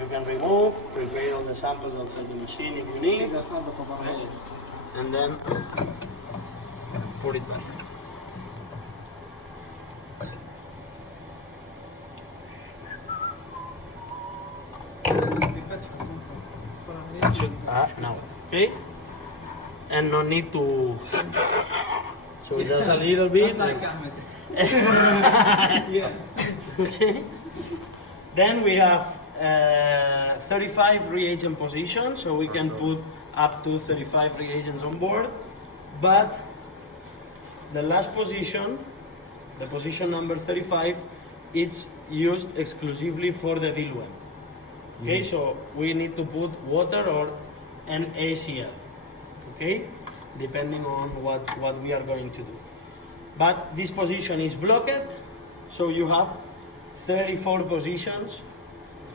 You can remove, prepare all the samples outside the machine if you need, and then put it back. Now, okay? And no need to, so just a little bit. Okay. Then we have 35 reagent positions, so we can put up to 35 reagents on board. But the last position, the position number 35, it's used exclusively for the diluent. Okay, so we need to put water or NaCl, okay, depending on what we are going to do. But this position is blocked, so you have 34 positions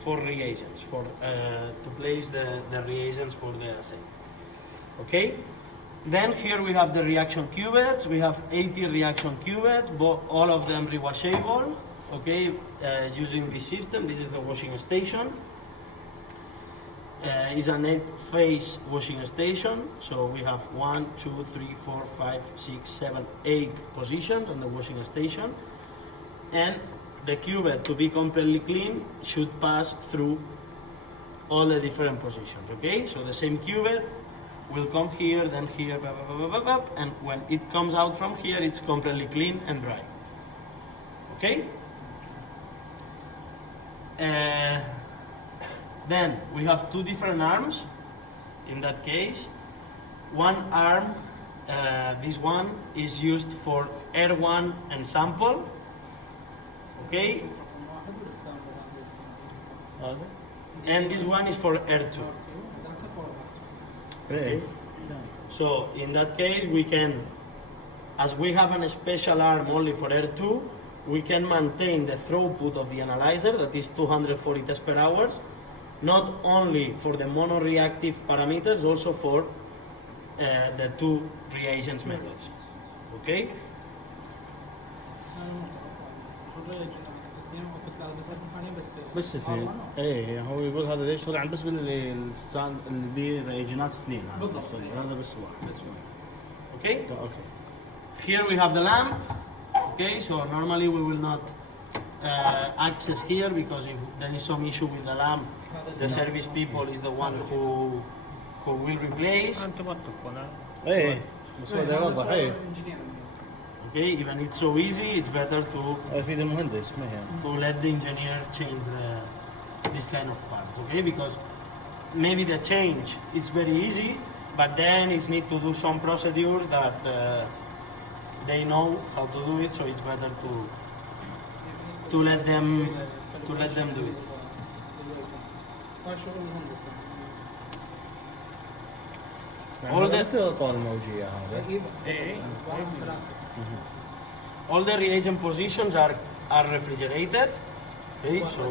for reagents, to place the reagents for the assay. Okay? Then here we have the reaction cuvettes. We have 80 reaction cuvettes, all of them rewashable, okay, using this system. This is the washing station. Is an 8-phase washing station, so we have 1, 2, 3, 4, 5, 6, 7, 8 positions on the washing station, and the cuvette, to be completely clean, should pass through all the different positions. Okay, so the same cuvette will come here, then here, blah, blah, blah, blah, blah, and when it comes out from here, it's completely clean and dry. Okay. Then we have two different arms. In that case, one arm, this one is used for R1 and sample. Okay, and this one is for R2. Okay. So in that case, we can, as we have a special arm only for R2, we can maintain the throughput of the analyzer, that is 240 tests per hour, not only for the monoreactive parameters, also for the two reagents methods. Okay? بس اثنين ايه هو يقول هذا ليش طلع بس اللي بريجنات اثنين هذا بس واحد Okay? Here we have the lamp. Okay, so normally we will not access here because if there is some issue with the lamp, the service people is the one who will replace. ايه بس هو ده واضح ايه Okay, even it's so easy, it's better to في المهندس ما هي to let the engineer change this kind of parts. Okay, because maybe the change is very easy, but then it's need to do some procedures that they know how to do it, so it's better to let them do it. All the reagent positions are refrigerated. Okay, so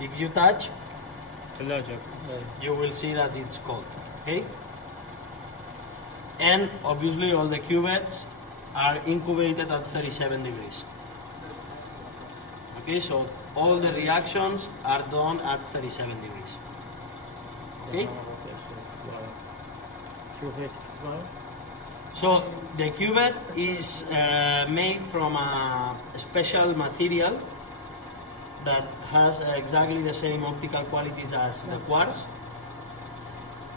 if you touch, you will see that it's cold. Okay, and obviously all the cuvettes are incubated at 37 degrees. Okay, so all the reactions are done at 37 degrees. Okay. So the cuvette is made from a special material that has exactly the same optical qualities as the quartz,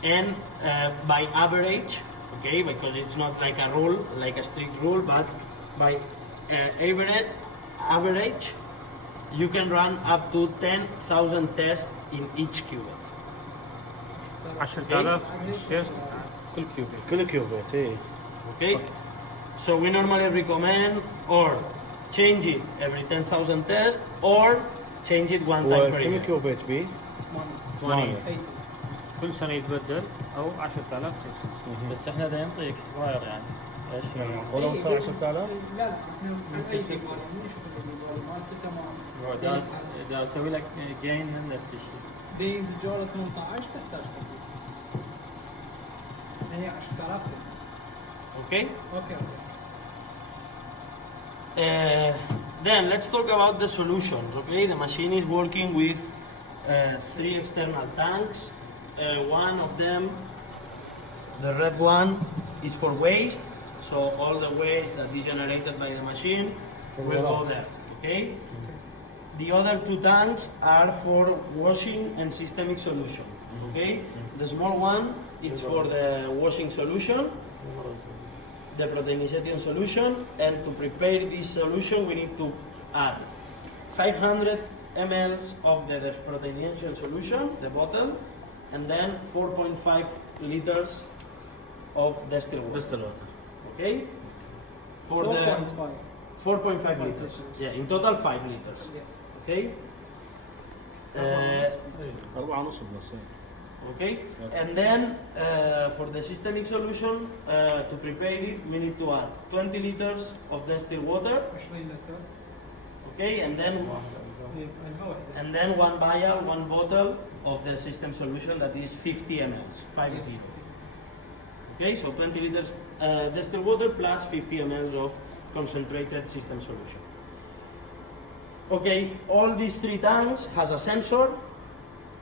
and by average, okay, because it's not like a rule, like a strict rule, but by average, you can run up to 10,000 tests in each cuvette. 10,000 تيست كل كيوفيت ايه Okay, so we normally recommend or change it every 10,000 tests or change it one time per كم year. كيوفيت بي؟ 8 كل سنه يتبدل او 10,000 تكست بس احنا دا ينطي اكسباير يعني ايش ولو صار 10,000؟ لا احنا نشوف مالته تمام. اذا اسوي لك جين من نفس الشيء دايز الجوله 18 تحتاج هي 10,000 تكست. Okay. اوكي Then let's talk about the solutions. Okay, the machine is working with three external tanks. One of them, the red one, is for waste. So all the waste that is generated by the machine will go there. Okay? The other two tanks are for washing and systemic solution. Okay? The small one is for the washing solution, the proteinization solution, and to prepare this solution we need to add 500 ml of the proteinization solution, the bottle, and then 4.5 liters of distilled water. Distilled water. Okay? For 4.5. 4.5 liters. Yeah, in total 5 liters. Yes. Okay? 4.5 بس. Okay? And then for the systemic solution, to prepare it, we need to add 20 liters of distilled water. 20 لتر. Okay? And then one vial, one bottle of the system solution that is 50 ml. 50. Yes. Okay? So 20 liters distilled water plus 50 ml of concentrated system solution. Okay, all these three tanks has a sensor.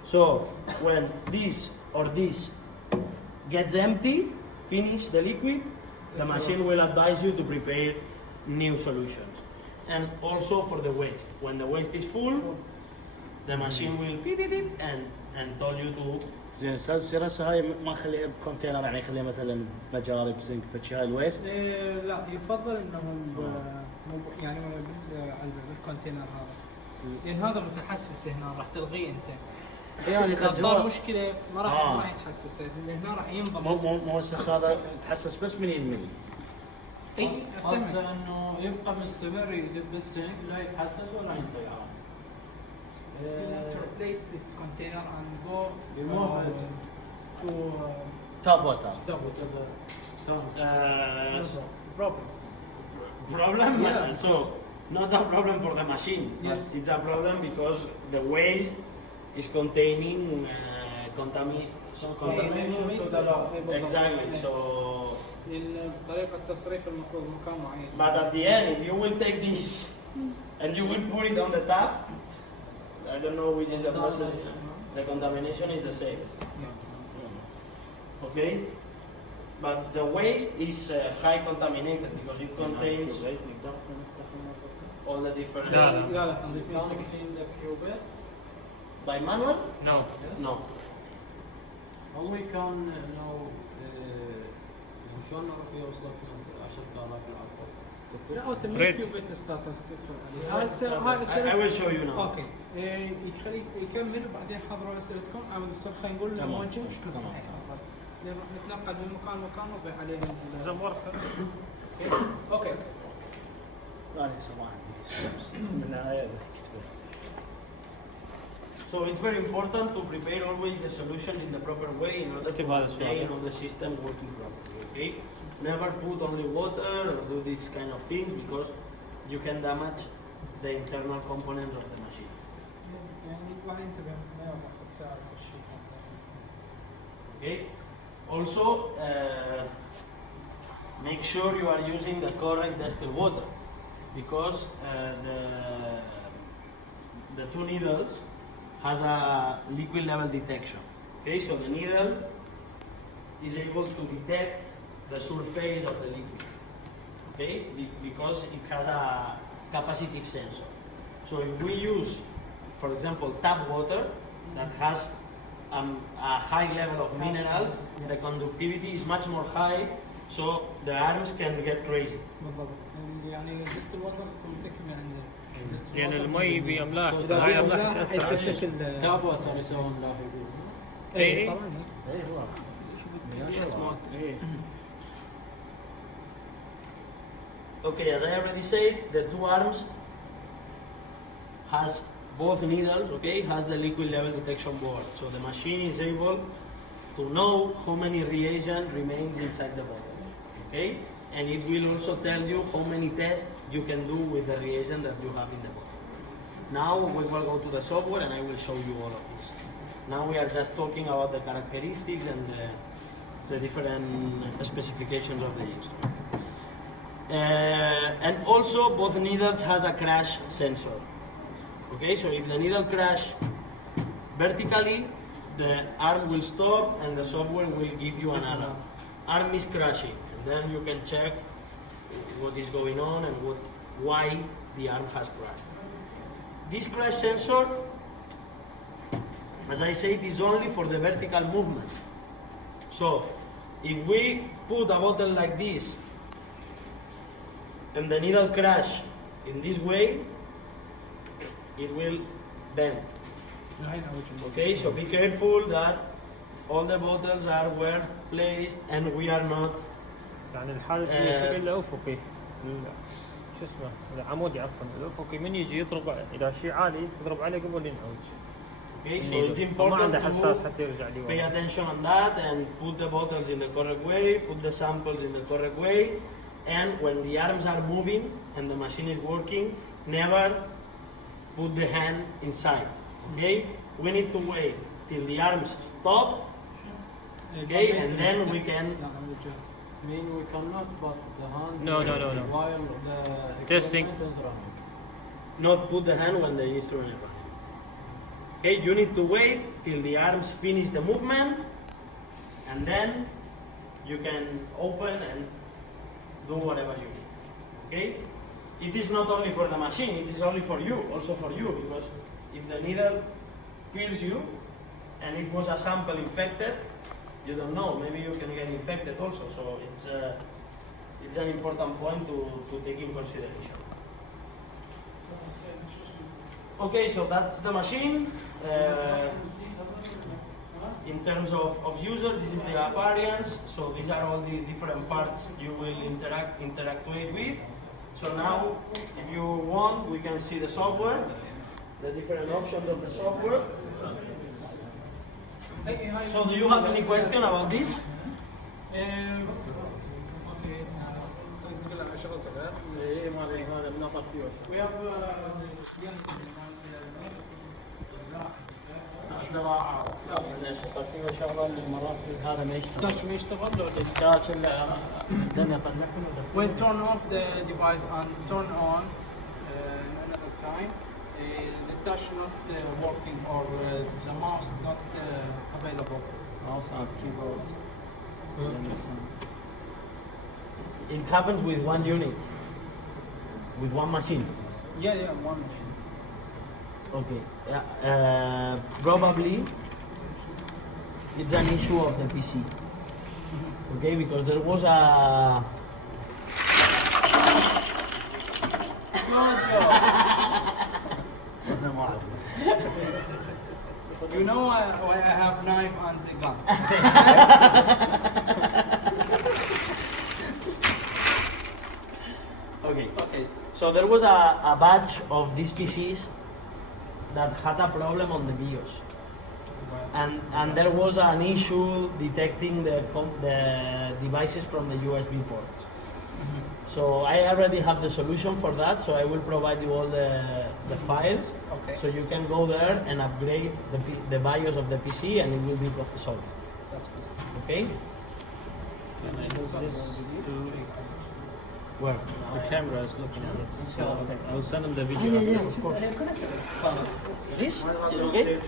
So when this or this gets empty, finish the liquid, the machine will advise you to prepare new solutions. And also for the waste. When the waste is full, the machine will beep beep beep and tell you to. زين استاذ سير هسه هاي ما نخليها بكونتينر يعني خليها مثلا مجاري بزنك فتشي هاي الويست. لا يفضل انهم يعني بالكونتينر هذا. لان هذا متحسس هنا راح تلغيه انت. يعني اذا صار مشكله ما راح يتحسس هنا راح ينضبط. مو هذا تحسس بس من الملي. اي افتهم انه يبقى مستمر يدب بالسنك لا يتحسس ولا ينطي عرس. to replace this container and go remove it to Tap water. problem. Problem? Yeah. So not a problem for the machine. Yes. It's a problem because the waste is containing contamination. Exactly. So طريقة التصريف المفروض مكان معين. but at the end, if you will take this and you will put it on the tap, I don't know which is the process. The contamination is the same. Okay? But the waste is high contaminated because it contains all the different. لا لا تنظيف clean the cubit? By manual? No. No. هو كان انه شلون نعرف يوصل في 10,000 العفو؟ لا هو تملك كيوبيت ستاتس I will show you now. اوكي يخلي يكمل وبعدين حضروا اسئلتكم عاوز يصير خلينا نقول الموجه بشكل صحيح لان راح نتنقل من مكان لمكان وبيع عليهم زبور اوكي لا صباح من النهايه كتبه. So it's very important to prepare always the solution in the proper way in order to maintain all the system working properly. Okay? Never put only water or do these kind of things because you can damage the internal components of the machine. يعني الواحد ينتبه ما يوقف ساعه في الشيء. Okay? Also, make sure you are using the correct distilled water because the two needles has a liquid level detection. Okay, so the needle is able to detect the surface of the liquid. Okay, because it has a capacitive sensor. So if we use, for example, tap water that has a high level of minerals, the conductivity is much more high, so the arms can get crazy. بالضبط يعني دست الوتر متاكد من عندنا يعني المي بأملاح اذا هاي أملاح بأملاح تأثر على بشكل تاب ووتر يسوون لا اي طبعا اي هو Okay, as I already said, the two arms has both needles, okay, has the liquid level detection board. So the machine is able to know how many reagent remains inside the bottle, okay? And it will also tell you how many tests you can do with the reagent that you have in the bottle. Now we will go to the software and I will show you all of this. Now we are just talking about the characteristics and the different specifications of the instrument. And also both needles has a crash sensor. Okay, so if the needle crash vertically, the arm will stop and the software will give you an alarm. Arm is crashing, and then you can check what is going on and why the arm has crashed. This crash sensor, as I said, is only for the vertical movement. So, if we put a bottle like this and the needle crash in this way, it will bend. Okay, so be careful that all the bottles are well placed and we are not. يعني الحالة اللي شكل الأفقي شو اسمه العمودي عفوا الأفقي من يجي يضرب إذا شيء عالي يضرب عليه قبل ينعوج. Okay, so it's important to pay attention on that and put the bottles in the correct way, put the samples in the correct way, and when the arms are moving and the machine is working, never put the hand inside. Okay, we need to wait till the arms stop. Okay, and then we can. mean we cannot put the hand No. while the Testing. equipment is running. Not put the hand when the instrument is running. Okay, you need to wait till the arms finish the movement, and then you can open and do whatever you need. Okay? It is not only for the machine, it is only for you, also for you, because if the needle kills you and it was a sample infected, you don't know, maybe you can get infected also, so it's an important point to take in consideration. Okay, so that's the machine. In terms of user, this is the appearance. So these are all the different parts you will interactuate with. So now, if you want, we can see the software, the different options of the software. So do you have any question about this? We have when turn off the device and turn on another time, the touch not working or the mouse not available. Mouse and keyboard. It happens with one unit, with one machine. Yeah, one machine. Okay. Probably it's an issue of the PC. Okay, because there was a. You know why I have knife and the gun. Okay. So there was a batch of these PCs that had a problem on the BIOS. And there was an issue detecting the devices from the USB port. So I already have the solution for that, so I will provide you all the files. Okay. So you can go there and upgrade the BIOS of the PC and it will be solved. That's good. Okay? Can I move this to Where? the camera is looking at it? So I'll send them the video. Of course. This is okay? Great.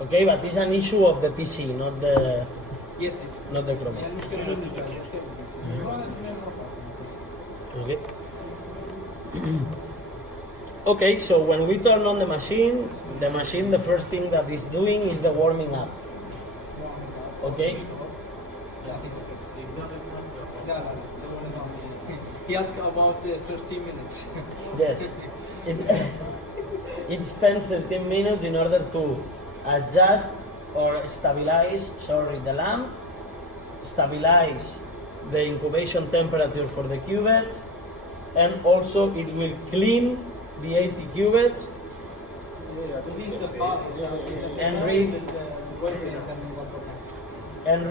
Okay, but it's an issue of the PC, not the Yes. not the Kroma. Okay. Okay, so when we turn on the machine, the first thing that is doing is the warming up. Okay? He asked about 30 minutes. Yes. It spends 13 minutes in order to adjust or stabilize, the lamp, stabilize the incubation temperature for the cuvettes, and also it will clean the 80 cuvettes and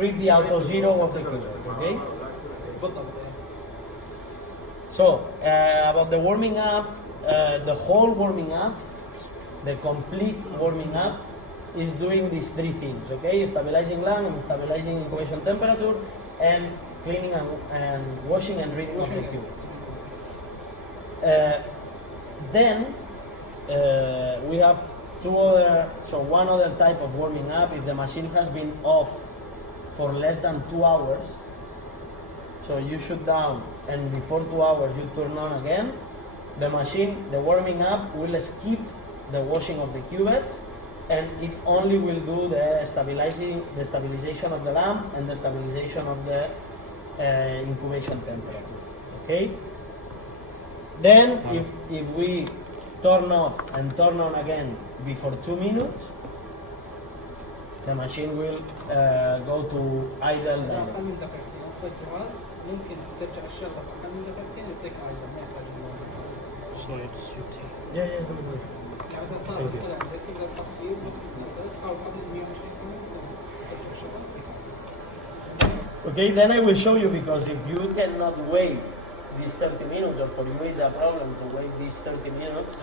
read the auto zero of the cuvette. Okay? So about the warming up, the whole warming up the complete warming up is doing these three things, okay? Stabilizing lung and stabilizing incubation temperature and cleaning and washing and reading of the cube. Then we have one other type of warming up. If the machine has been off for less than 2 hours, so you shut down and before 2 hours you turn on again, the warming up will skip the washing of the cuvettes, and it only will do the stabilization of the lamp and the stabilization of the incubation temperature. Okay? Then if we turn off and turn on again before 2 minutes, the machine will go to idle. Sorry, it's shooting. Yeah, don't worry. Okay, then I will show you, because if you cannot wait these 30 minutes, or for you it's a problem to wait these 30 minutes,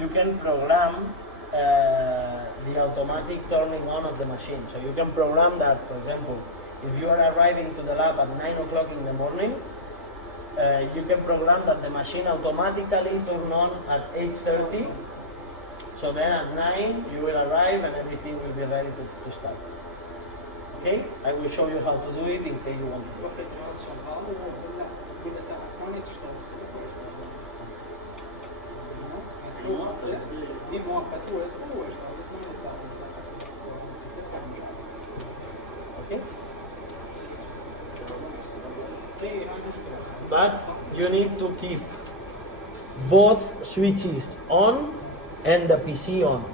you can program the automatic turning on of the machine. So you can program that, for example, if you are arriving to the lab at 9 o'clock in the morning, you can program that the machine automatically turn on at 8:30. So then at 9 you will arrive and everything will be ready to start. Okay? I will show you how to do it in case you want to do it. Okay? But you need to keep both switches on and the PC on.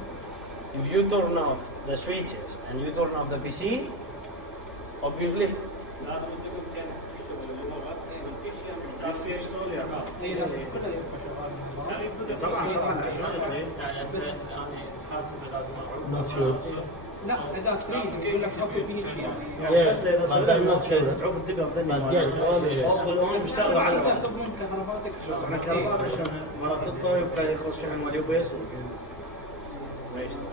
If you turn off the switches and you turn off the PC, obviously not sure. لا اذا تريد يقول لك حط البي اتش Yes, but I'm not sure. But yes, probably yes. بيشتغلوا على بعض. تضمن كهرباتك بس احنا كهرباء عشان ما تطفى يبقى يخش في عمل يو بي اس ما يشتغل.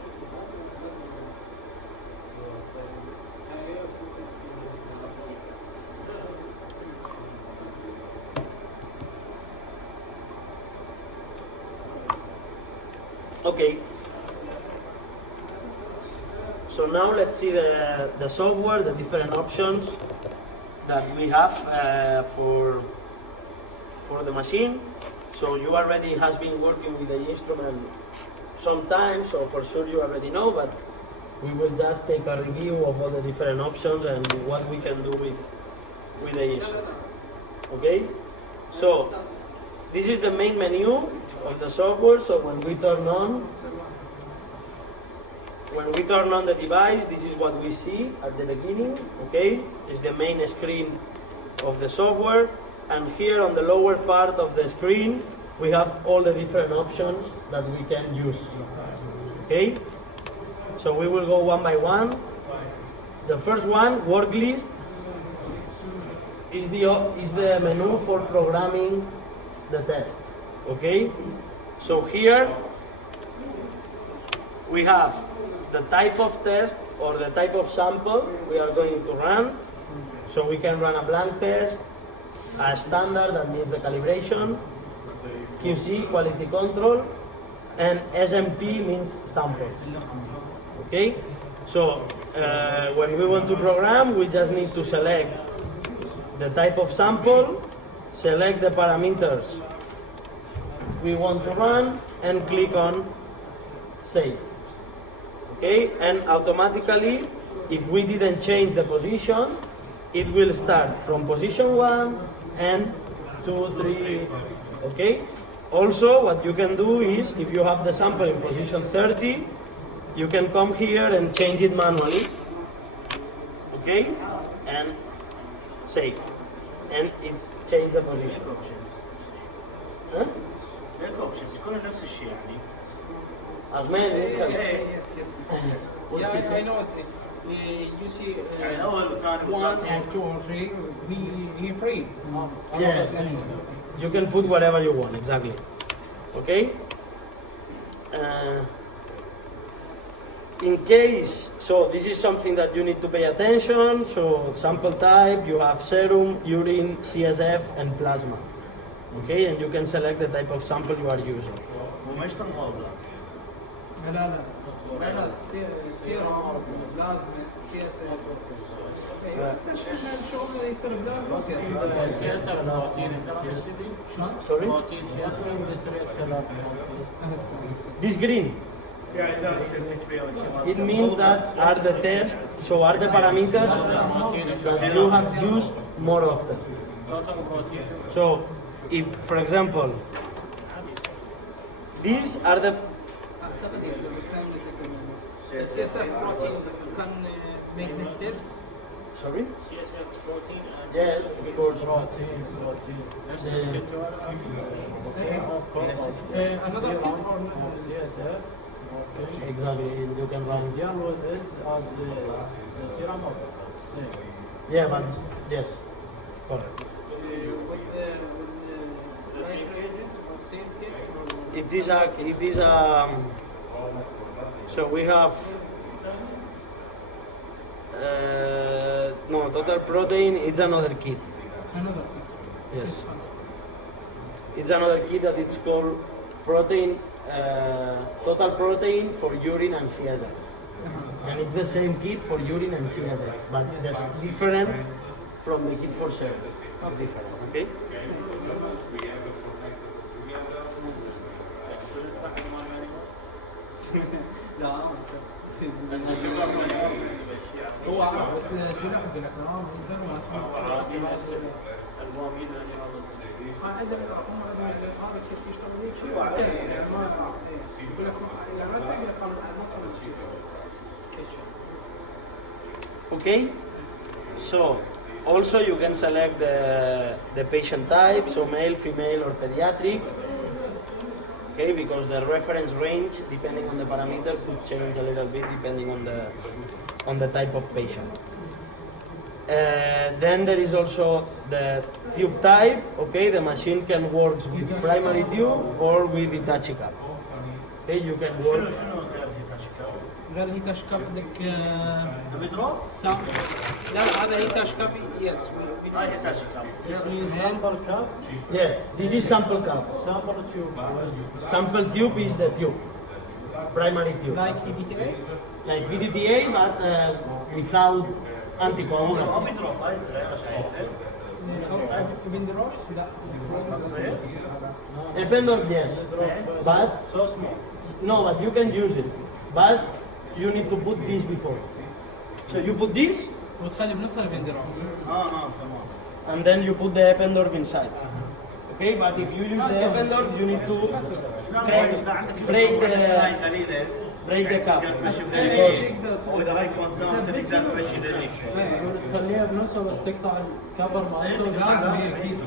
Okay. So now let's see the software, the different options that we have for the machine. So you already has been working with the instrument sometime, so for sure you already know, but we will just take a review of all the different options and what we can do with the instrument. Okay? So this is the main menu of the software. So when we turn on the device, this is what we see at the beginning. Okay, is the main screen of the software, and here on the lower part of the screen we have all the different options that we can use. Okay, so we will go one by one. The first one, work list, is the menu for programming the test. Okay, so here we have the type of test or the type of sample we are going to run. So we can run a blank test, a standard, that means the calibration, QC, quality control, and SMT means samples. Okay, so when we want to program, we just need to select the type of sample, select the parameters we want to run, and click on save. Okay, and automatically, if we didn't change the position, it will start from position 1 and 2, 3. Okay, also what you can do is, if you have the sample in position 30, you can come here and change it manually. Okay, and save, and it changes the position. Huh? كل نفس الشيء يعني. As many. Yes. Yeah, I know it. You see, يعني أول وثاني 1 or 2 or 3, he free. Yes. You can put whatever you want, exactly. Okay? in case, so this is something that you need to pay attention. So sample type, you have serum, urine, CSF, and plasma. Okay, and you can select the type of sample you are using. ومش تنقل لا لا لا سيرم بلازما سي اس اف ايوه اكثر شيء احنا نشوفه يصير بلازما وكذا سياسة بروتين شلون؟ Sorry? بروتين سياسة بيصير كذا هسه This green, it means that are the tests, so are the parameters that you have used more often. So, if, for example, these are the اعتقد سي اس اف بروتين كان make this test. sorry. Yes, of course. Another kit or CSF. Exactly, you can run. Yellow is as the serum of same. Yeah, but yes, correct. with the right reagent or same kit or It is a. So we have. No, total protein. It's another kit. another kit. Yes. It's another kit that it's called protein, total protein for urine and CSF. And it's the same kit for urine and CSF, but it's different from the kit for serum. It's different, okay? لا هو عارف بس بنحب الاكرام يصير ما عندنا هم هذا كيف يشتغل هيك شيء يعني ما يقول لك يعني ما يصير لك ما تقول شيء Okay? So, also you can select the patient type, so male, female, or pediatric. Okay, because the reference range, depending on the parameter, could change a little bit depending on the type of patient. Then there is also the tube type. Okay, the machine can work with primary tube or with Hitachi cap. Okay, you can work. غير هيتاش كاب عندك سام لا هذا هيتاش كاب يس Sample cup, Yeah, this is sample cap. sample tube. Sample tube is the tube, primary tube, لايك اي دي تي اي like VDTA but without anticoagulant. بندروش لا Ependorf, yes, but So small. no, but you can use it, but you need to put this before. So you put this, وتخلي بنص البندروش and then you put the Ependorf inside. Okay, but if you use the Ependorf, you need to break the cap. Because واذا هاي كونتاكت تقدر تمشي ذلك. خليها بنصها بس تقطع الكفر مالته. لازم هي اكيد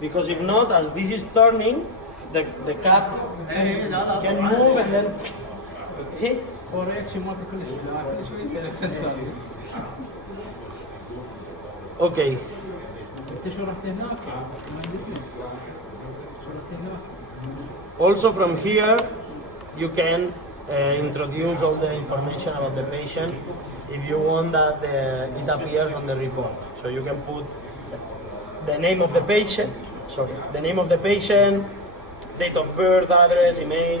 Because if not, as this is turning, the cap can move and then. Okay? هو رياكشن مالته كل شيء لا كل شيء رياكشن ثاني Okay. انت شو رحت هناك؟ مهندسني شو رحت هناك؟ Also from here, you can introduce all the information about the patient if you want that it appears on the report. So you can put the name of the patient, date of birth, address, email,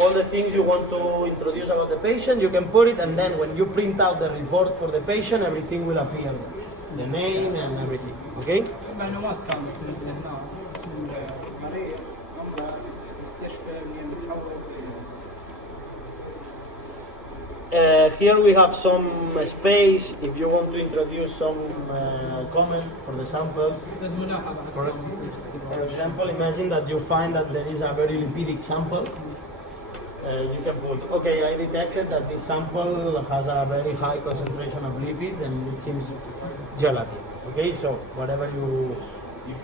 all the things you want to introduce about the patient, you can put it, and then when you print out the report for the patient, everything will appear, the name and everything, okay? معلومات كامله تنزل هنا اسم المريض نمبر مستشفى منين بتحول Here we have some space if you want to introduce some comment for the sample. لازم ملاحظه هسه For example, imagine that you find that there is a very lipidic sample. You can put, okay, I detected that this sample has a very high concentration of lipids and it seems gelatin. Okay, so whatever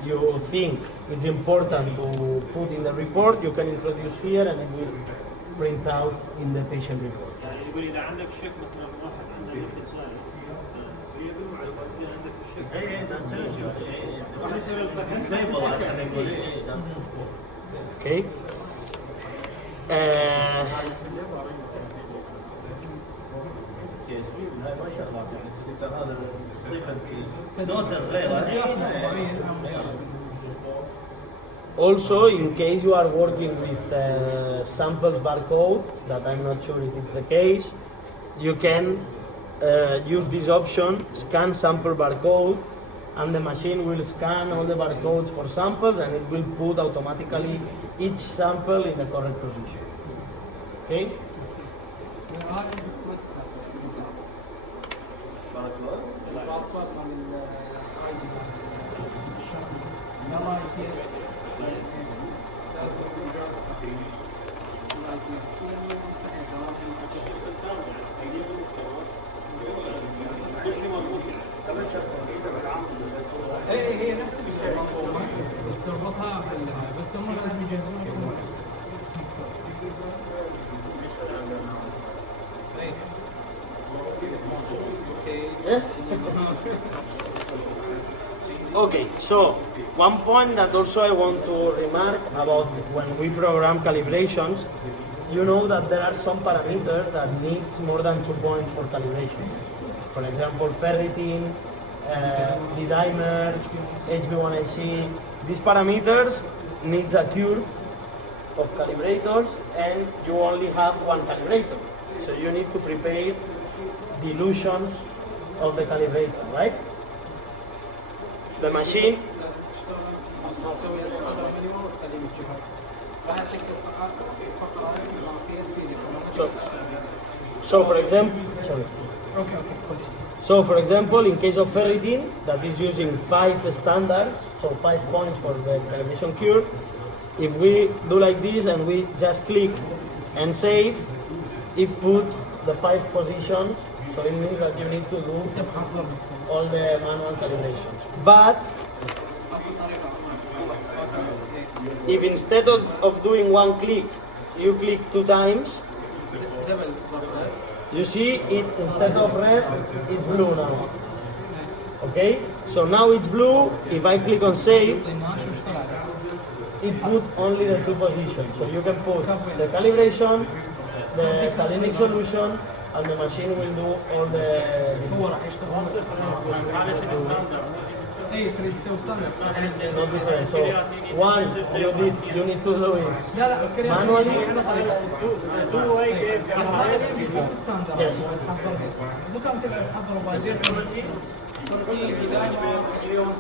you think is important to put in the report, you can introduce here and it will print out in the patient report. يعني يقول اذا عندك شك مثلا واحد عنده ليفت زايد هي بالمعلومات اللي عندك الشك Okay. شغلات يعني تقدر هذا تضيف نوتة صغيرة. Also, in case you are working with samples barcode, that I'm not sure if it's the case, you can use this option, scan sample barcode, and the machine will scan all the barcodes for samples, and it will put automatically each sample in the correct position. Okay? هي نفس المنظومه تربطها بس هم لازم يجهزون لكم. Okay, so one point that also I want to remark about when we program calibrations, you know that there are some parameters that needs more than 2 points for calibration. For example, ferritin, D-dimer, HB1AC. These parameters needs a curve of calibrators, and you only have one calibrator. So you need to prepare dilutions of the calibrator, right? The machine. So for example, So for example, in case of ferritin, that is using 5 standards, so 5 points for the calibration curve, if we do like this and we just click and save, it put the 5 positions, so it means that you need to do all the manual calibrations. But if instead of doing one click, you click 2 times, you see it, instead of red, it's blue now. Okay? So now it's blue. If I click on save, it put only the 2 positions. So you can put the calibration, the salinic solution, and the machine will do all the... Not different. So one, you need to do it manually. Yes.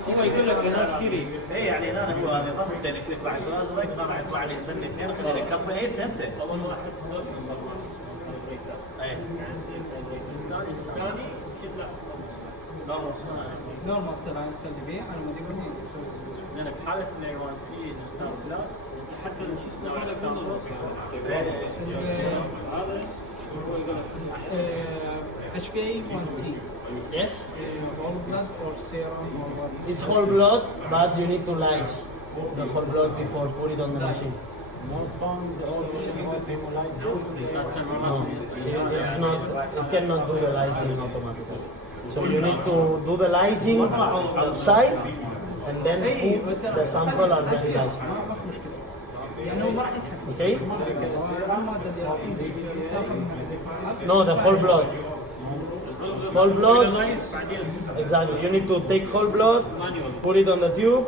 هو يقول لك هنا كذي اي يعني هنا هو هذا ضغط يعني كليك واحد في الازرق طلع يطلع لي يتبني اثنين خليني كبه اي فهمت اول واحد اي الثاني نورمال سرعه تخلي بيه على ما يقول زين بحاله الاي 1 سي نختار بلات حتى لو شو اسمه السامبل هذا هو يقول لك HbA1c. Yes? Whole blood or serum or what? It's whole blood, but you need to lyse the whole blood before put it on the machine. Not found the origin of hemolysis. No, it's not, it cannot do the lysing automatically. So you need to do the lysing outside and then put the sample and then lyse. ماكو مشكله. يعني هو ما راح يتحسس. Okay? الماده اللي تاخذ منها الدفاعات. No, the whole blood. Whole blood, exactly. You need to take whole blood, put it on the tube,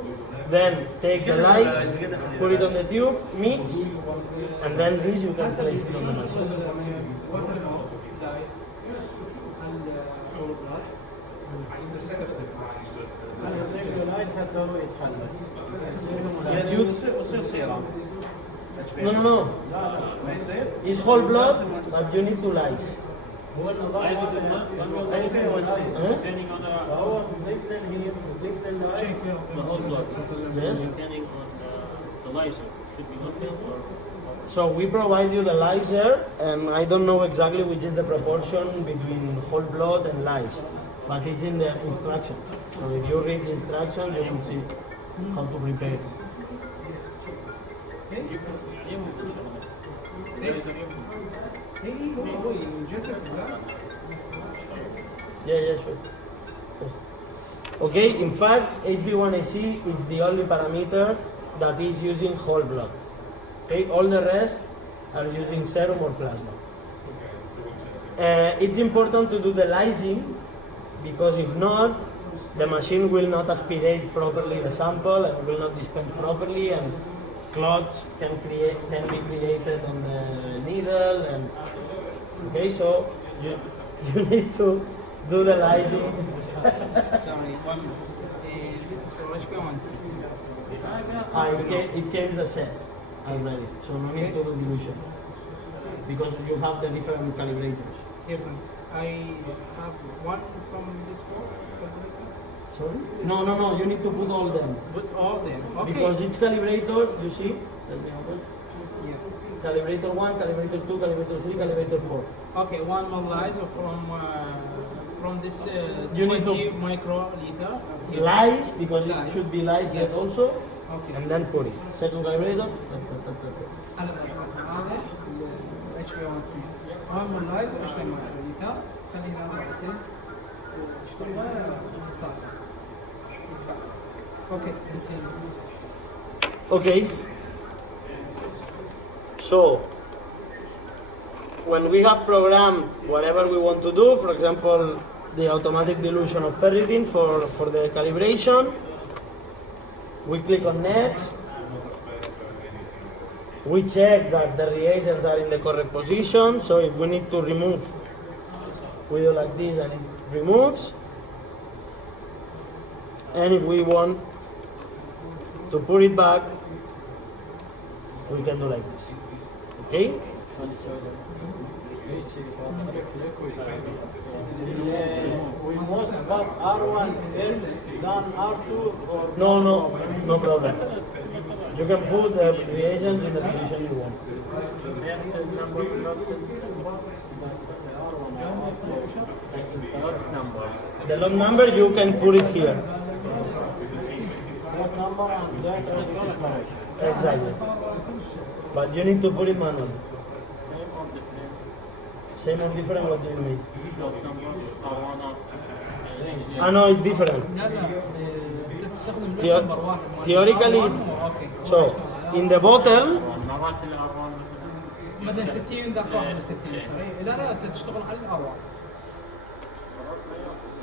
then take the lights, put it on the tube, mix, and then this you can place it on the machine. وصير سيرام No, no, no. It's whole blood, but you need to lyse. So we provide you the lyser, and I don't know exactly which is the proportion between whole blood and lyse, but it's in the instruction. So if you read the instruction, you will see how to prepare. Yeah, sure. Okay, in fact, HB1AC is the only parameter that is using whole blood. Okay, all the rest are using serum or plasma. It's important to do the lysing because if not, the machine will not aspirate properly the sample and will not dispense properly, and clots can be created on the needle. And okay, so you need to do the lysing. Sorry, one minute. This is for HbA1c. It came the set already, so no need to do dilution because you have the different calibrators. Different. I have one from this one calculator. Sorry? No, you need to put all them. Put all them. Okay. Because each calibrator, you see, let me open. Yeah. Calibrator 1, calibrator 2, calibrator 3, calibrator 4. Okay, one mobilizer from this You need 20 microliter. Yeah. Lies, because Lies. it should be lies Yes. that also, Okay. and then put it. Second calibrator. هذا HbA1c. one mobilizer 20 microliter. خلينا مرتين. اشتغل ستارت. Okay, continue. Okay. So, when we have programmed whatever we want to do, for example, the automatic dilution of ferritin for the calibration, we click on next. We check that the reagents are in the correct position. So if we need to remove, we do like this and it removes. And if we want to put it back, we can do like this. Okay? We must put R1 first, then R2 or No problem. You can put the reagents in the position you want. The lot number you can put it here. what number and that is Exactly. But you need to put it manually. Same or different, what do you mean? No, it's different. لا انت تستخدم لون نمبر واحد مال Theoretically, R1 it's, اوكي. so in the bottle, مثلا 60 ذاك 61 صحيح؟ لا انت تشتغل على الار1.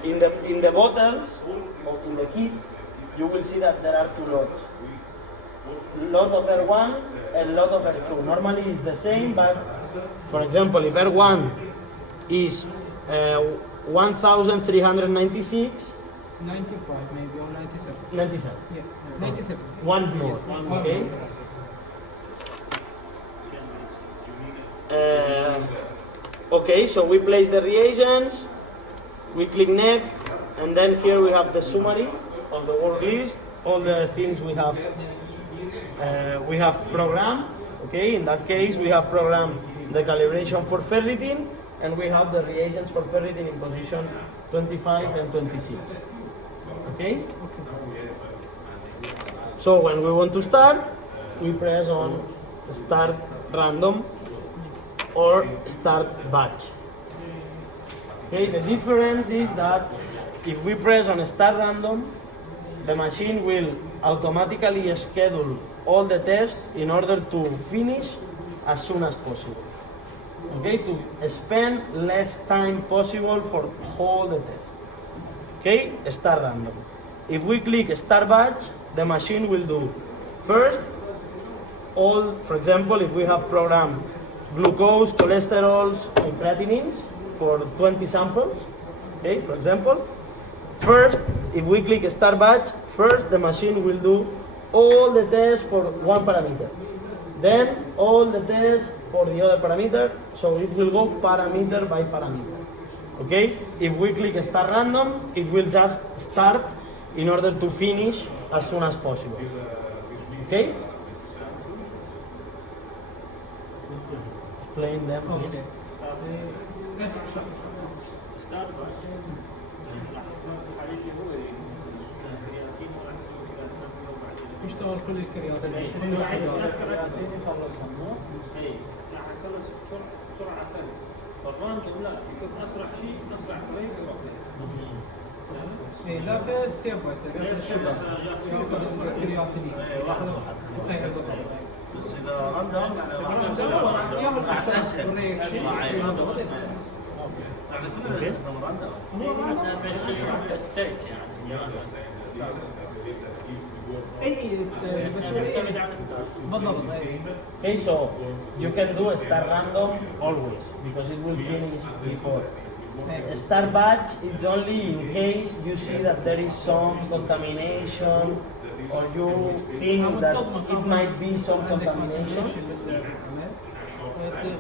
in the bottles or in the kit, you will see that there are two lots. Lot of R1 and lot of R2. Normally it's the same, but for example, if R1 is 1,396, 95 maybe or 97. 97. Yeah, 97. One more. Yes, one Okay. more, yes. Okay, so we place the reagents, we click next, and then here we have the summary of the work list, all the things we have programmed. Okay, in that case we have programmed the calibration for ferritin, and we have the reagents for ferritin in position 25 and 26. Okay? So when we want to start, we press on start random or start batch. Okay, the difference is that if we press on start random, the machine will automatically schedule all the tests in order to finish as soon as possible. Okay, to spend less time possible for all the tests. Okay, start random. If we click start batch, the machine will do first all, for example, if we have programmed glucose, cholesterols, and creatinines for 20 samples, okay, for example, first, if we click start batch, first the machine will do all the tests for one parameter. Then all the tests for the other parameter, so it will go parameter by parameter. Okay? If we click start random, it will just start in order to finish as soon as possible. Okay? Explain them. Okay. يشتغل كل الكريات. بسرعه ثانيه الرانك لا يشوف اسرع شيء اسرع طريقه اي لا ستيب باي ستيب ياخذ الكرياتين. واحد واحد. بس اذا راندوم يعني اسهل. اسرع. ستيت يعني اي تعتمد على الستارت. بالضبط اي. Okay, so you can do a start random always because it will finish before. A start batch is only in case you see that there is some contamination or you think that it might be some contamination.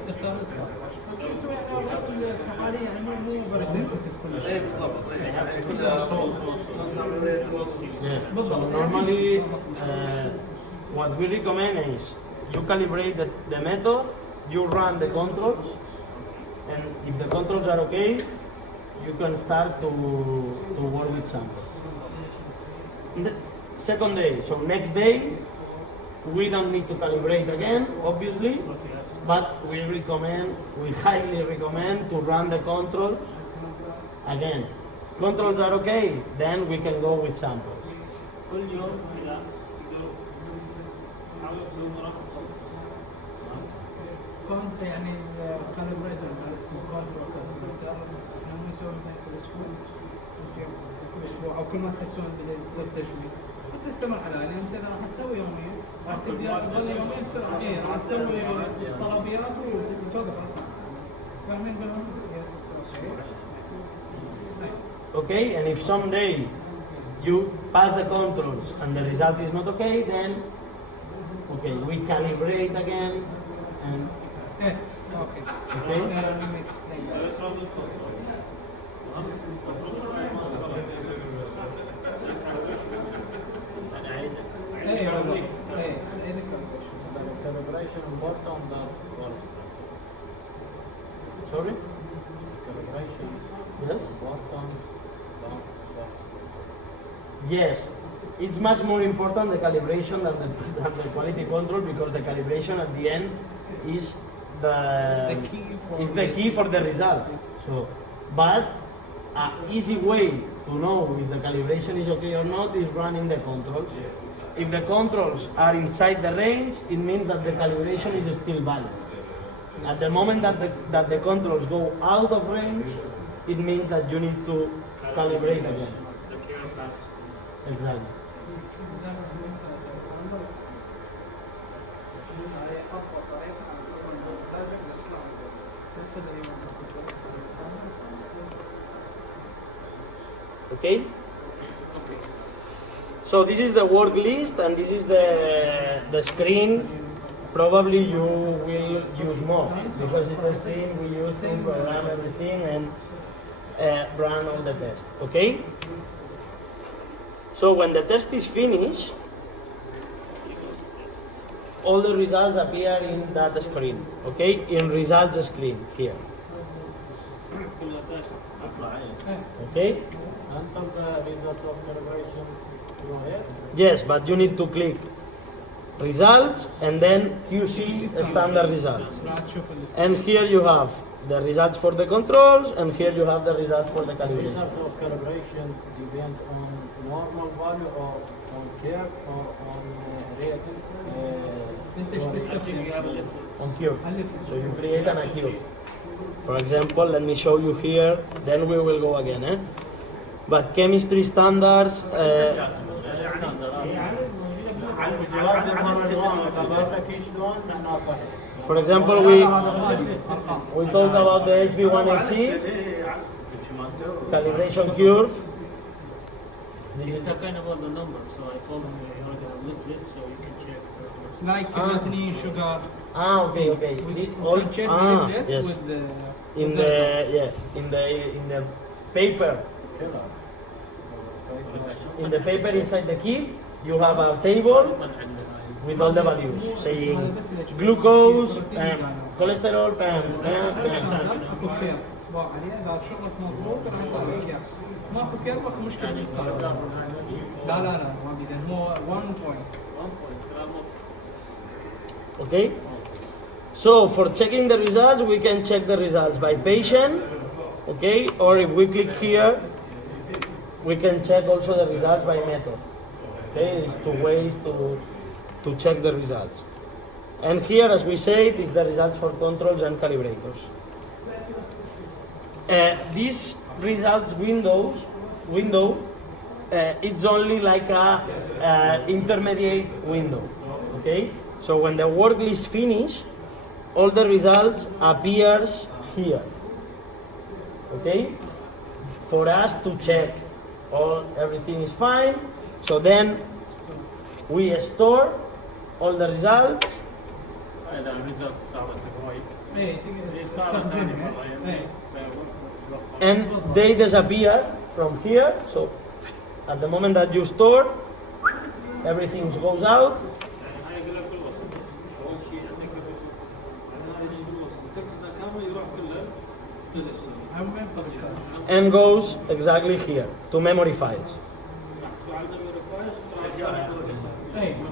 تختار الستارت. بس انتم يعني اوقات التقاليد يعني مو فيري سنسيتيف كل شيء. Yeah. So normally, what we recommend is you calibrate the method, you run the controls, and if the controls are okay, you can start to work with samples. The second day, so next day, we don't need to calibrate again, obviously, but we highly recommend to run the controls again. Controls are okay, then we can go with samples. كل يوم إذا تقدروا حاولوا تسووا مراقبة. كنت يعني الكاليبريتر مالتكم كنترول احنا مو نسوي مثلا كل اسبوع كل اسبوع او كل ما تحسون بدأ يصير تشوي تستمر على يعني انت اذا راح تسوي يوميا راح تبدا تظل يوميا ايه راح تسوي طلبيات وتوقف اصلا فاهمين بالهم؟ Okay, and if someday you pass the controls and the result is not okay, then okay, we calibrate again and ايه اوكي okay. let me explain this. ايه والله ايه ايه Calibration important than quality. Sorry? Calibration Yes? important than quality. Yes, it's much more important the calibration than the quality control because the calibration at the end is the key for the result. So, but an easy way to know if the calibration is okay or not is running the controls. If the controls are inside the range, it means that the calibration is still valid. At the moment that the controls go out of range, it means that you need to calibrate again. Exactly. Okay? So this is the work list and this is the screen. Probably you will use more because it's the screen we use to program everything and run all the tests. Okay? So when the test is finished, all the results appear in that screen. Okay? In results screen here. Okay? Enter the result of calibration through here. Yes, but you need to click results and then QC standard results. And here you have the results for the controls and here you have the results for the calibration. Result of calibration depend on normal value or on curve or on rate. On curve. So you create a curve. For example, let me show you here, then we will go again. But chemistry standards, for example, we talk about the HB1AC calibration curve. He's talking about the numbers, so I told him we already have leaflet, so you can check. like methylene sugar. Okay. We can check the leaflet Yes. with the In with the results. in the paper. In the paper inside the kit, you have a table with all the values, saying glucose, cholesterol, اكو كيرف تباع عليه اذا شغلك مضبوط راح يطلع لك كيرف ماكو كيرف ماكو مشكله بالستارت لا ما بيدن هو 1 بوينت Okay. So for checking the results, we can check the results by patient, okay, or if we click here, we can check also the results by method. Okay, there's two ways to check the results. And here, as we said, is the results for controls and calibrators. This results window, it's only like a intermediate window. Okay, so when the work is finished, all the results appears here. Okay, for us to check everything is fine. So then we store all the results. هذا الريزلت صارت هواي. ايه تخزنها. ايه. And they disappear from here. So at the moment that you store, everything goes out. And goes exactly here to memory files.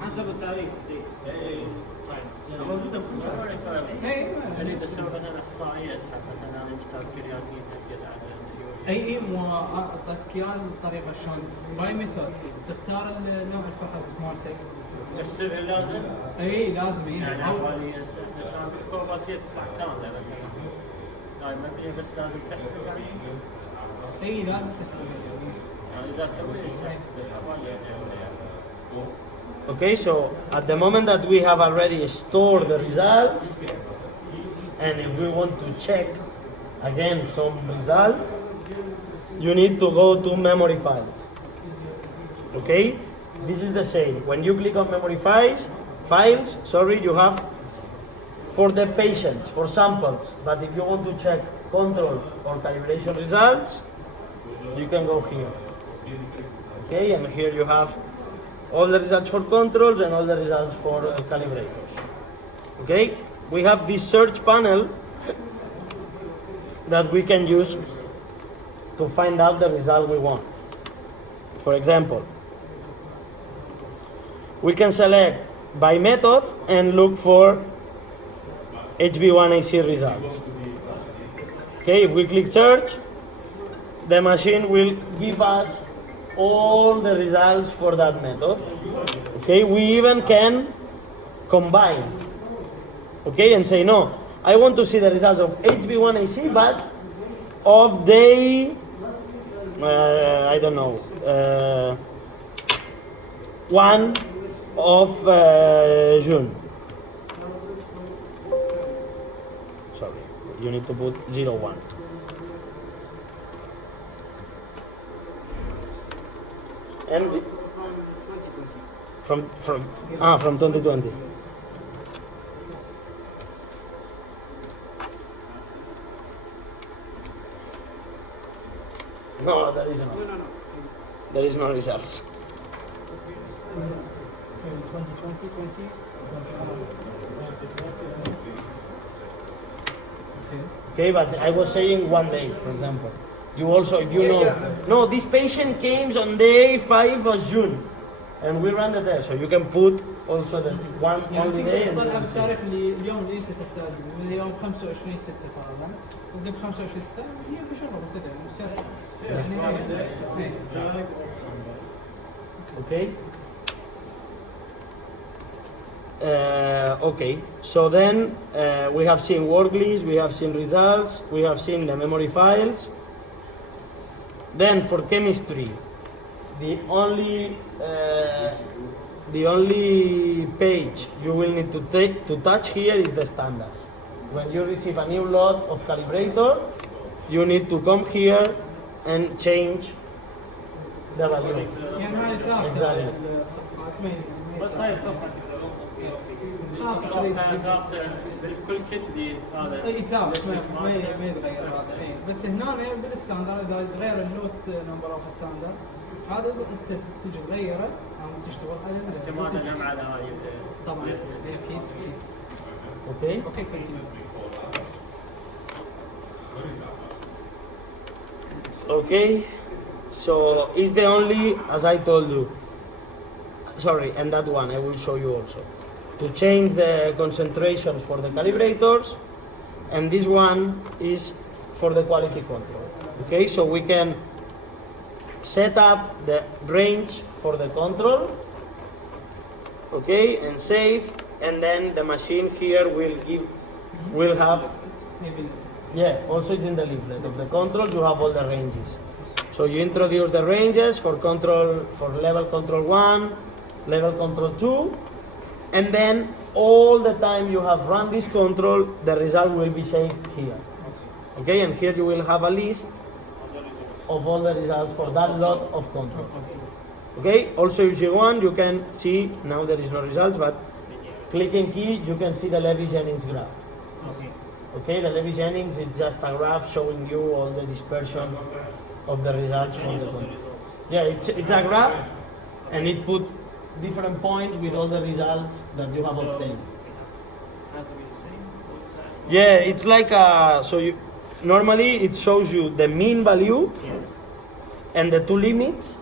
حسب التاريخ. اريد اسوي مثلا احصائيه اسحب مثلا انا مشتاق كرياتين اقدر على اي مو اعطيتك اياه الطريقه شلون باي ميثود تختار نوع الفحص مالتك تحسبها لازم؟ اي لازم يعني حوالي كان بالكوره بس يطلع كامله مثلا هاي مبنيه بس لازم تحسب يعني اي لازم تحسب يعني اذا سويت بس حوالي Okay, so at the moment that we have already stored the results, and if we want to check again some result, you need to go to memory files. Okay, this is the same. When you click on memory files, you have for the patients, for samples. But if you want to check control or calibration results, you can go here. Okay, and here you have all the results for controls and all the results for calibrators. Okay, we have this search panel that we can use to find out the result we want. For example, we can select by method and look for HB1AC results. Okay, if we click search, the machine will give us all the results for that method. Okay, we even can combine. Okay, and say no, I want to see the results of HB1AC, but of day, I don't know, 1 of June. Sorry, you need to put 01. And from 2020. No, there is no. There is no results. 2020. Okay, but I was saying one day, for example. You also, if you know, no, this patient came on day 5 of June, and we ran the test, so you can put also the one only day. تقدر تطلع بالتاريخ اللي اليوم اللي انت تحتاجه من يوم 25 6 فرضا وقبل 25 6 هي في شغله بسيطه Okay. Okay. So then we have seen work list, we have seen results, we have seen the memory files. Then for chemistry, the only page you will need to touch here is the standard. When you receive a new lot of calibrator, you need to come here and change the value. يعني هاي ثابته Exactly. الصفحات ما بس هاي صفحه ثابته بالكل كتبي هذا اي ثابت ما يتغير هذا بس هنا بالستاندر اذا تغير اللوت نمبر اوف ستاندر هذا انت تجي تغيره او تشتغل على كمان نعم على هاي طبعا اكيد Okay. اوكي كونتينيو Okay. So it's the only, as I told you. Sorry, and that one I will show you also. To change the concentrations for the calibrators, and this one is for the quality control. Okay, so we can set up the range for the control, okay, and save, and then the machine here will have Yeah, also it's in the leaflet of the controls. You have all the ranges. So you introduce the ranges for level control 1, level control 2, and then all the time you have run this control, the result will be saved here. Okay, and here you will have a list of all the results for that lot of control. Okay, also if you want, you can see, now there is no results, but clicking key, you can see the Levy-Jennings graph. Okay, the Levy-Jennings is just a graph showing you all the dispersion of the results from the control. Yeah, it's a graph, and it put different points with all the results that you have obtained. Yeah, it's like normally it shows you the mean value and the two limits,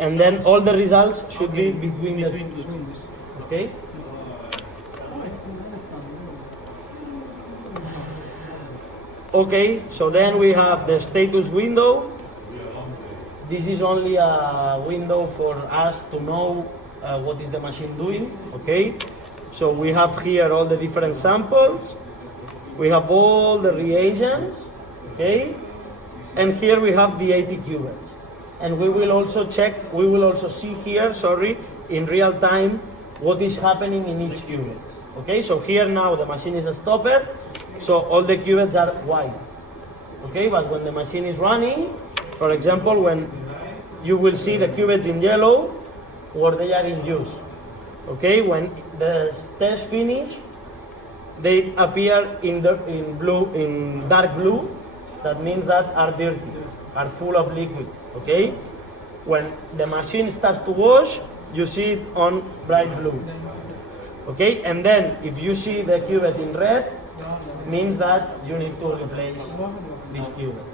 and then all the results should be between the two. Okay. Okay, so then we have the status window. This is only a window for us to know what is the machine doing. Okay, so we have here all the different samples. We have all the reagents. Okay, and here we have the 80 qubits. And we will also see here, in real time what is happening in each qubit. Okay, so here now the machine is stopped. So all the qubits are white, okay? But when the machine is running, for example, when you will see the qubits in yellow, where they are in use, okay? When the test finish, they appear in dark blue. That means that are dirty, are full of liquid, okay? When the machine starts to wash, you see it on bright blue, okay? And then if you see the qubit in red, means that you need to replace this qubit.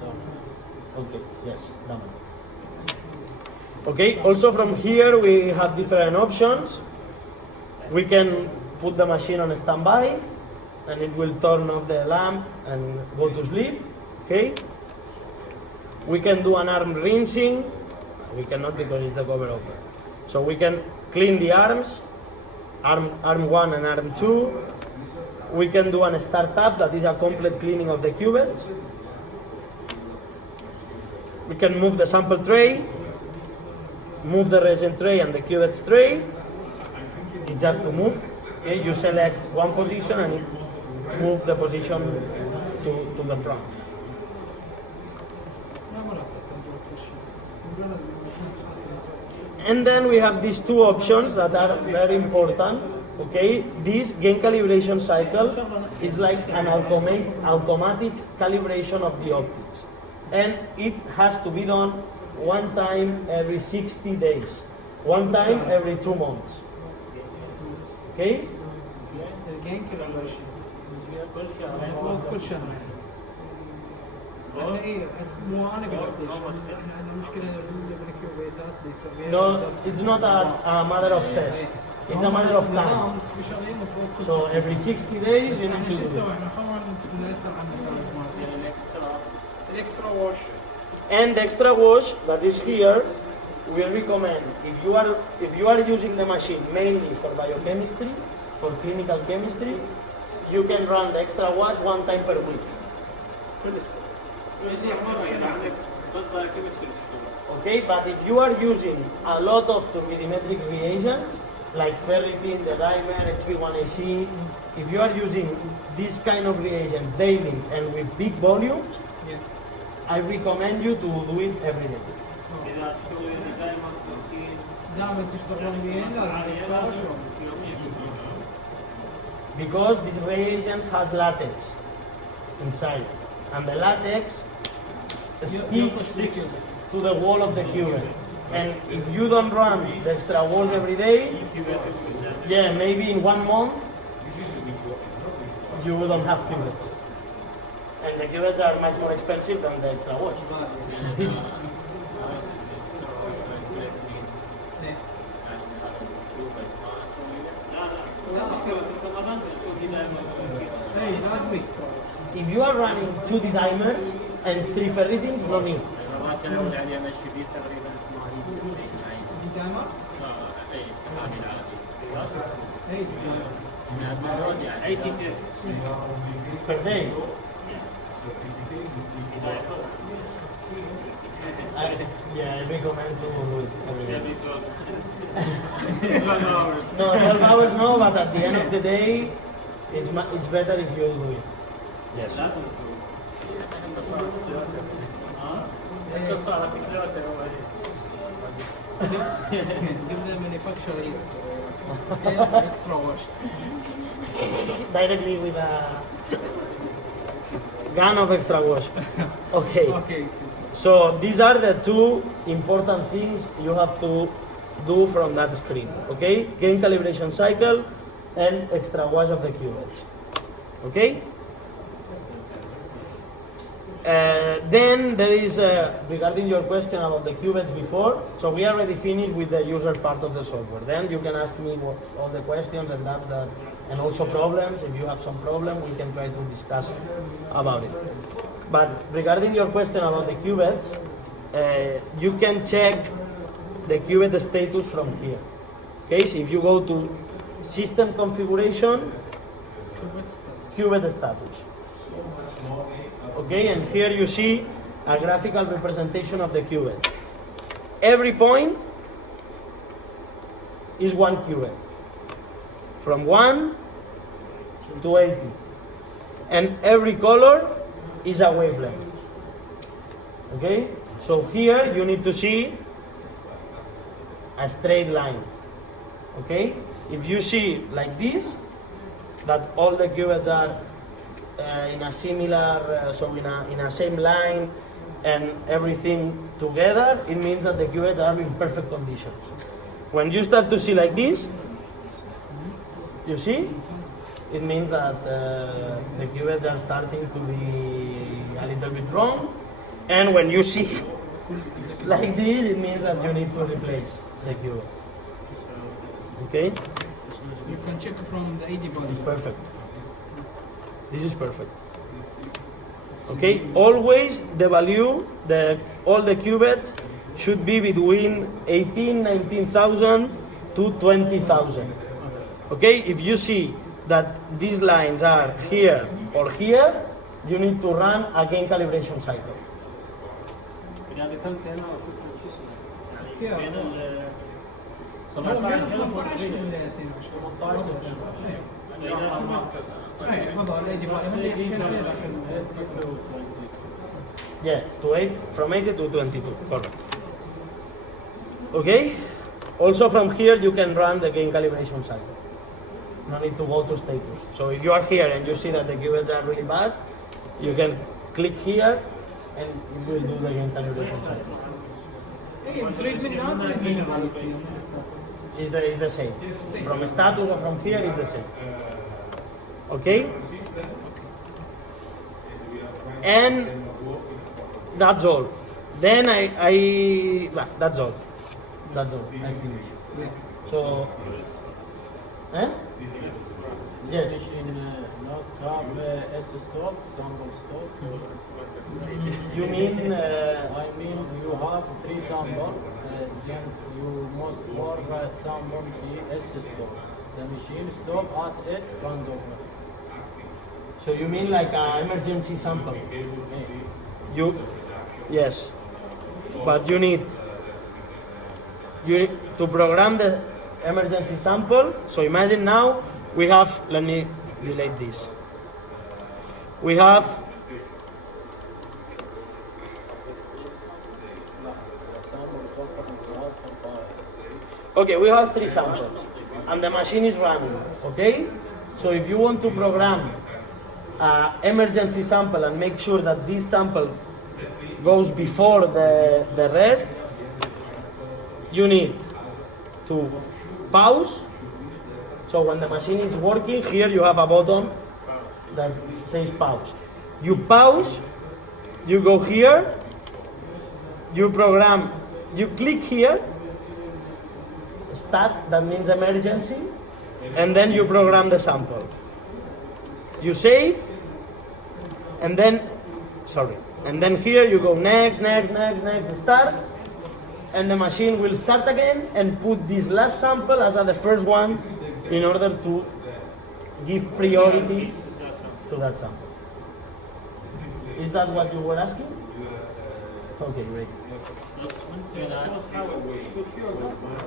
Okay, yes, done. Okay, also from here we have different options. We can put the machine on standby and it will turn off the lamp and go to sleep. Okay. We can do an arm rinsing. We cannot because it's the cover open. So we can clean the arms, arm 1 and arm 2. We can do a startup, that is a complete cleaning of the qubits. We can move the sample tray, move the reagent tray and the qubits tray. It's just to move. Okay, you select one position and it move the position to the front. And then we have these two options that are very important. Okay, this gain calibration cycle is like an automatic calibration of the optics, and it has to be done one time every 60 days, one time every 2 months. Okay? الجين calibration المفروض كل شهر. مو انا قلت ليش؟ احنا المشكله بالكيوبيتات بيسويها. No, it's not a matter of test. It's a matter of time. So every 60 days you need to do it. And the extra wash that is here, we recommend if you are using the machine mainly for biochemistry, for clinical chemistry, you can run the extra wash 1 time per week. Okay, but if you are using a lot of turbidimetric reagents, like ferritin, the dimer, HB1AC, if you are using this kind of reagents daily and with big volumes, I recommend you to do it every day. Because these reagents has latex inside, and the latex sticks to the wall of the qubit. And if you don't run the extra wash every day, maybe in 1 month you wouldn't have qubits. And the qubits are much more expensive than the extra wash. If you are running 2 dimers and 3 ferritins, no need. Per day. Yeah, I recommend to do it. Yeah, me too. 12 hours. No, 12 hours no, but at the end of the day, it's better if you do it. Yes. انت صارت كلوته Give them manufacturer here. Okay, extra wash. Directly with a gun of extra wash. Okay. Okay. So these are the two important things you have to do from that screen. Okay? Gain calibration cycle and extra wash of the qubits. Okay? Then there is, regarding your question about the qubits before, so we already finished with the user part of the software. Then you can ask me all the questions and and also problems. If you have some problem, we can try to discuss about it. But regarding your question about the qubits, you can check the qubit status from here. Okay, so if you go to system configuration, qubit status. Okay, and here you see a graphical representation of the qubits. Every point is one qubit, from 1 to 80. And every color is a wavelength. Okay, so here you need to see a straight line. Okay, if you see like this, that all the qubits are in a similar, so in a same line and everything together, it means that the qubits are in perfect conditions. When you start to see like this, you see, it means that the qubits are starting to be a little bit wrong. And when you see like this, it means that you need to replace the qubits. Okay? You can check from the A device. It's perfect. This is perfect. Okay, always the value, all the qubits should be between 19,000 to 20,000. Okay, if you see that these lines are here or here, you need to run a gain calibration cycle. يعني دخلت هنا وشفت شو اسمه يعني كيف؟ بين ال هو 17 بين هنا 18 ولا 18 اي بالضبط الاي ديفايس عشان عليه داخل. Yeah, from 80 to 22, correct. Okay, also from here you can run the gain calibration cycle. No need to go to status. So if you are here and you see that the qubits are really bad, you can click here and it will do the gain calibration cycle. اي تريد منها تريد من الرئيسي. Is the same. From status or from here is the same. Okay? And that's all. Then that's all. That's all. I finished. So, yes. Machine not have S stop, sample stop. You mean I mean you have 3 sample, then you must for sample the S stop. The machine stop at it randomly. so you mean like an emergency sample? Yes. But you need to program the emergency sample. So imagine now we have, let me delete this. We have okay, we have 3 samples and the machine is running, okay? So if you want to program an emergency sample and make sure that this sample goes before the rest, you need to pause. So when the machine is working, here you have a button that says pause. You pause, you go here, you program, you click here, start, that means emergency, and then you program the sample. You save, and then here you go next, start, and the machine will start again and put this last sample as the first one in order to give priority to that sample. Is that what you were asking? Okay, great.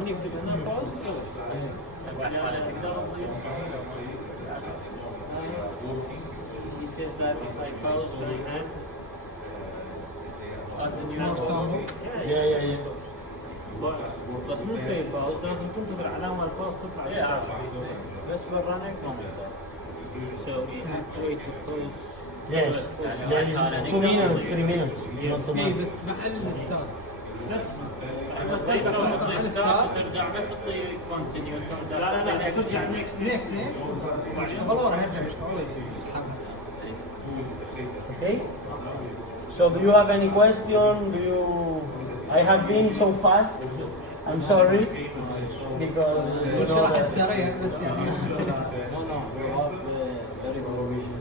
نكتب هنا باوز He says that if I pause my hand at the new sample. Yeah. بس مو في باوز لازم تنتظر علامة الباوز تطلع الشاشة. بس بالرننج ما نقدر. So you have to wait to close. Yes. There is 2 minutes, 3 minutes. Not too اي much. بس محل الستارت. بس ترجع ما تعطي كونتينيو لا ترجع نيكست يشتغل ورا يرجع يشتغل يسحبها. Okay. So do you have any question? I have been so fast. I'm sorry because you know شرحت that. سريع بس يعني. No, we have very provision.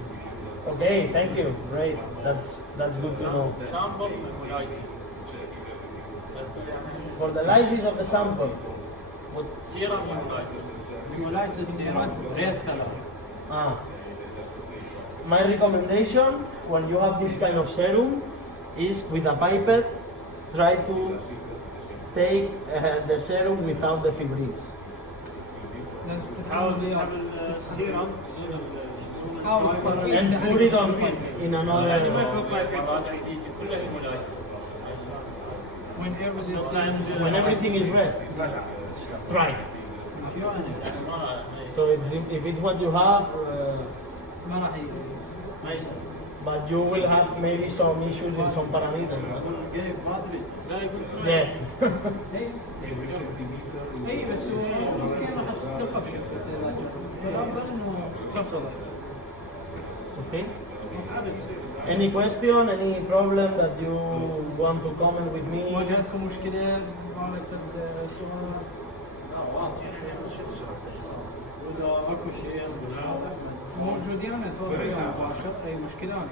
Okay, thank you. Great. That's good to know. sample license. For the license of the sample. Serum license. Hemolysis red color. My recommendation when you have this kind of serum is with a pipette, try to take the serum without the fibrils. حاول تسحب السيرم حاول تصفيه And put it on in another. يعني ما يكون بايبيت يجي كله هيمولايسيس. When everything is red, try. So if it's what you have, ما راح but you will have maybe some issues in some parameters. Yeah. اي بس ممكن راح تلقى بشكل الافضل انه تفضل. Okay. Any question? Any problem that you want to comment with me? واجهتكم مشكله معالجه السؤال؟ اكو شيء موجودين انا تواصل مباشر اي مشكله انا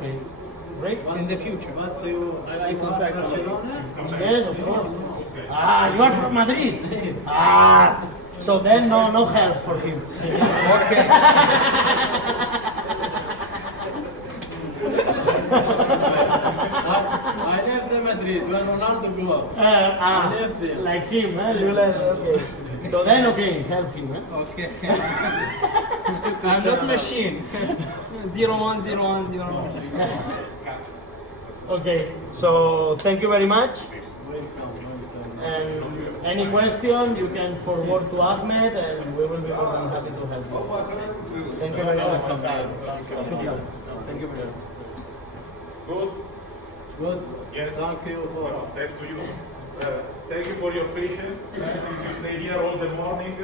Okay. Great. in the future. But you contact Barcelona? Yes, of course. You are from Madrid. So then no help for him. Okay. I left the Madrid when Ronaldo grew up. left him. Like him, huh? You left, okay. So then, okay, help him, huh? Okay. I'm not machine. 010101. Okay, so thank you very much. And any question, you can forward to Ahmed and we will be more than happy to help you. Thank you very much. Thank you very much. Good. Good. Yes. Thank you for. Thanks to you. Thank you for your patience. You stay here all the morning.